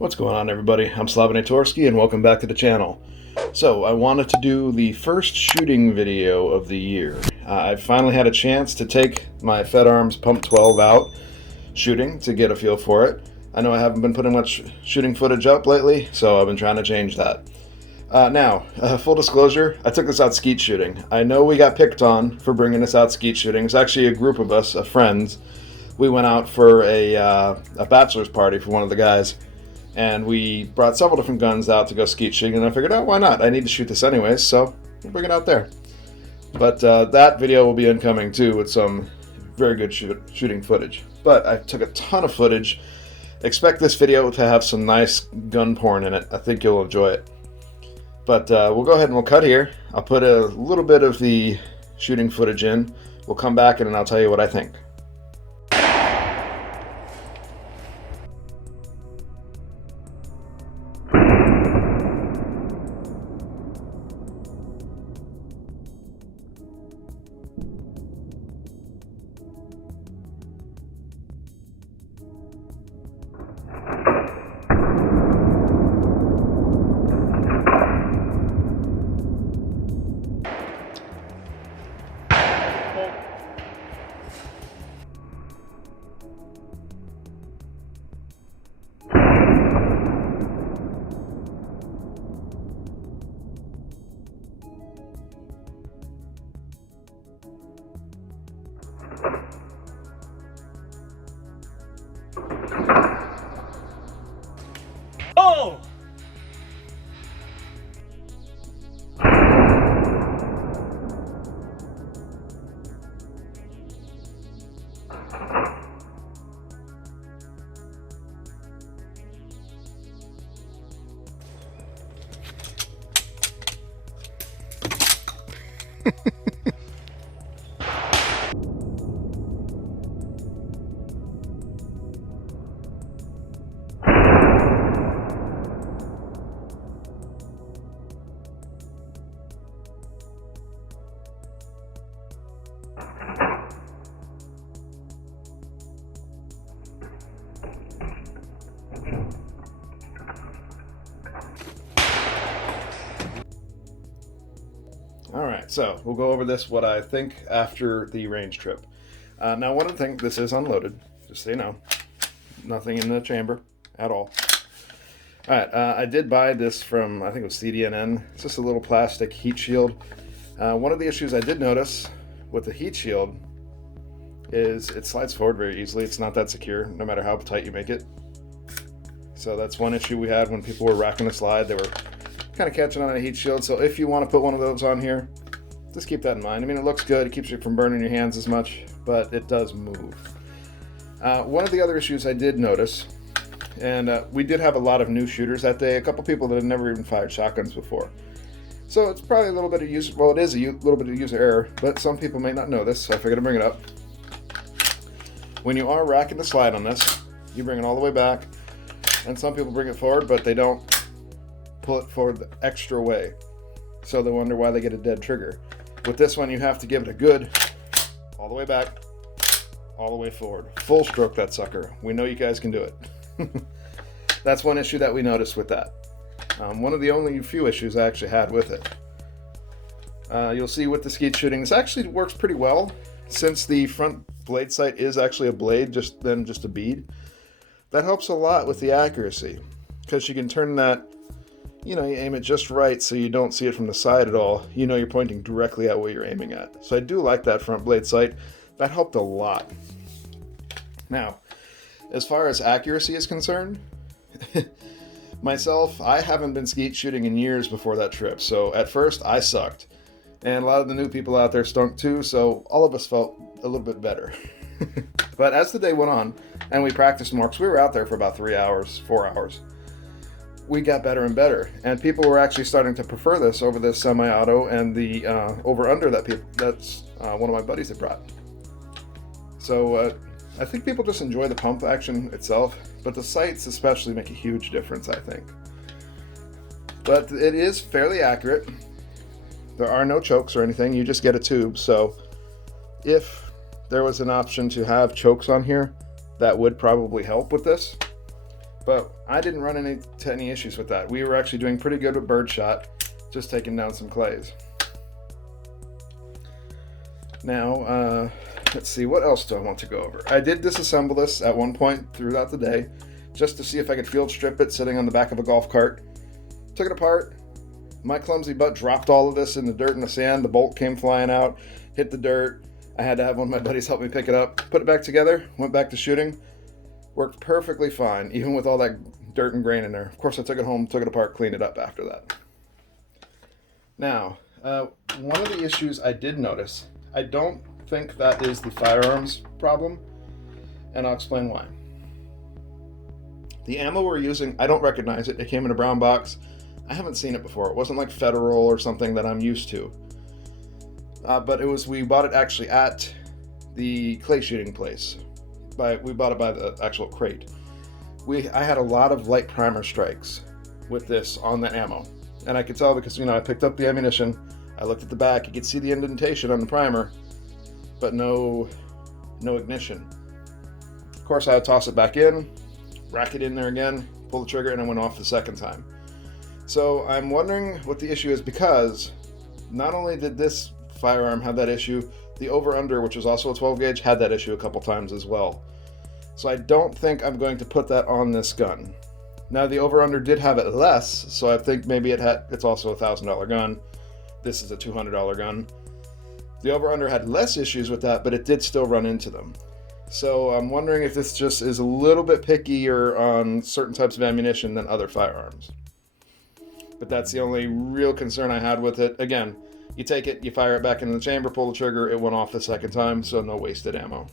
What's going on, everybody? I'm Slav-in-a-tor-ski and welcome back to the channel. So I wanted to do the first shooting video of the year. I finally had a chance to take my Fedarms Pump 12 out shooting to get a feel for it. I know I haven't been putting much shooting footage up lately, so I've been trying to change that. Now, full disclosure, I took this out skeet shooting. I know we got picked on for bringing this out skeet shooting. It's actually a group of us, friends. We went out for a bachelor's party for one of the guys, and we brought several different guns out to go skeet shooting, and I figured, oh, why not? I need to shoot this anyways, so we'll bring it out there. But that video will be incoming too with some very good shooting footage. But I took a ton of footage. Expect this video to have some nice gun porn in it. I think you'll enjoy it. But we'll go ahead and we'll cut here. I'll put a little bit of the shooting footage in. We'll come back and I'll tell you what I think. Oh! Alright, so we'll go over this, what I think after the range trip. Now, one of the things, this is unloaded, just so you know. Nothing in the chamber at all. Alright, I did buy this from, I think it was CDNN. It's just a little plastic heat shield. One of the issues I did notice with the heat shield is it slides forward very easily. It's not that secure, no matter how tight you make it. So that's one issue we had when people were racking the slide. They were kind of catching on a heat shield. So if you want to put one of those on here, just keep that in mind. I mean, it looks good. It keeps you from burning your hands as much, but it does move. One of the other issues I did notice, and we did have a lot of new shooters that day, a couple people that had never even fired shotguns before. So it's probably a little bit of user, well, it is a little bit of user error, but some people may not know this, so I figured to bring it up. When you are racking the slide on this, you bring it all the way back, and some people bring it forward, but they don't pull it forward the extra way. So they wonder why they get a dead trigger. With this one, you have to give it a good all the way back, all the way forward. Full stroke that sucker. We know you guys can do it. That's one issue that we noticed with that. One of the only few issues I actually had with it. You'll see with the skeet shooting, this actually works pretty well. Since the front blade sight is actually a blade, just a bead, that helps a lot with the accuracy, because you can turn that, you know, you aim it just right so you don't see it from the side at all. You know you're pointing directly at what you're aiming at. So I do like that front blade sight. That helped a lot. Now, as far as accuracy is concerned, myself, I haven't been skeet shooting in years before that trip. So at first I sucked. And a lot of the new people out there stunk too, so all of us felt a little bit better. But as the day went on, and we practiced more, because we were out there for about 3 hours, 4 hours, we got better and better. And people were actually starting to prefer this over the semi-auto and the over-under that's one of my buddies had brought. So I think people just enjoy the pump action itself, but the sights especially make a huge difference, I think. But it is fairly accurate. There are no chokes or anything, you just get a tube, so if there was an option to have chokes on here, that would probably help with this. but I didn't run into any issues with that. We were actually doing pretty good with birdshot, just taking down some clays. Now, let's see, what else do I want to go over? I did disassemble this at one point throughout the day, just to see if I could field strip it sitting on the back of a golf cart. Took it apart. My clumsy butt dropped all of this in the dirt and the sand. The bolt came flying out, hit the dirt. I had to have one of my buddies help me pick it up, put it back together, went back to shooting. Worked perfectly fine, even with all that dirt and grain in there. Of course, I took it home, took it apart, cleaned it up after that. Now, one of the issues I did notice, I don't think that is the firearms problem, and I'll explain why. The ammo we're using, I don't recognize it. It came in a brown box. I haven't seen it before. It wasn't like Federal or something that I'm used to. But we bought it actually at the clay shooting place. We bought it by the actual crate. I had a lot of light primer strikes with this on the ammo. And I could tell because, I picked up the ammunition, I looked at the back, you could see the indentation on the primer, but no ignition. Of course, I would toss it back in, rack it in there again, pull the trigger, and it went off the second time. So I'm wondering what the issue is, because not only did this firearm have that issue, the over-under, which was also a 12 gauge, had that issue a couple times as well. So I don't think I'm going to put that on this gun. Now the over-under did have it less, so I think maybe it's also a $1,000 gun. This is a $200 gun. The over-under had less issues with that, but it did still run into them. So I'm wondering if this just is a little bit pickier on certain types of ammunition than other firearms. But that's the only real concern I had with it. Again, you take it, you fire it back into the chamber, pull the trigger, it went off the second time, so no wasted ammo.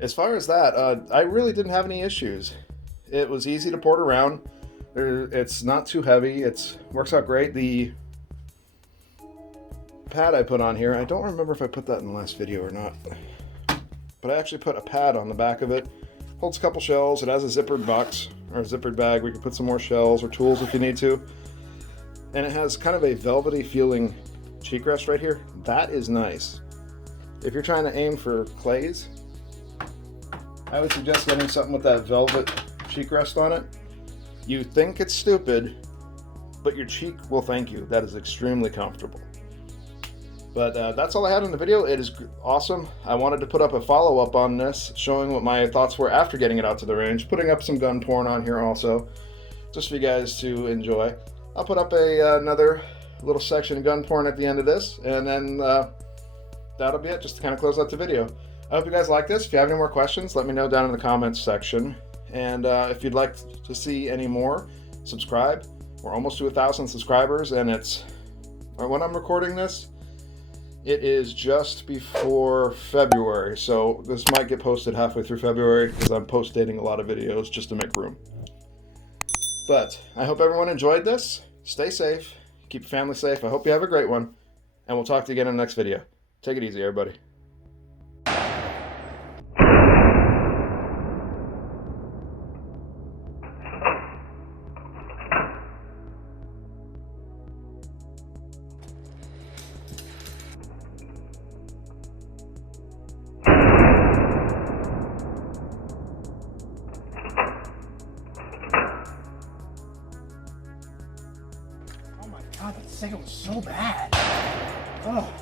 As far as that, I really didn't have any issues. It was easy to port around. It's not too heavy. It works out great. The pad I put on here, I don't remember if I put that in the last video or not, but I actually put a pad on the back of it. Holds a couple shells. It has a zippered box or a zippered bag where you can put some more shells or tools if you need to. And it has kind of a velvety feeling cheek rest right here. That is nice. If you're trying to aim for clays, I would suggest getting something with that velvet cheek rest on it. You think it's stupid, but your cheek will thank you. That is extremely comfortable. But that's all I had in the video. It is awesome. I wanted to put up a follow-up on this, showing what my thoughts were after getting it out to the range, putting up some gun porn on here also, just for you guys to enjoy. I'll put up another little section of gun porn at the end of this, and then that'll be it, just to kind of close out the video. I hope you guys like this. If you have any more questions, let me know down in the comments section. And if you'd like to see any more, subscribe. We're almost to 1,000 subscribers, and when I'm recording this, it is just before February, so this might get posted halfway through February because I'm post-dating a lot of videos just to make room. But I hope everyone enjoyed this. Stay safe. Keep your family safe. I hope you have a great one, and we'll talk to you again in the next video. Take it easy, everybody. God, that second was so bad. Oh.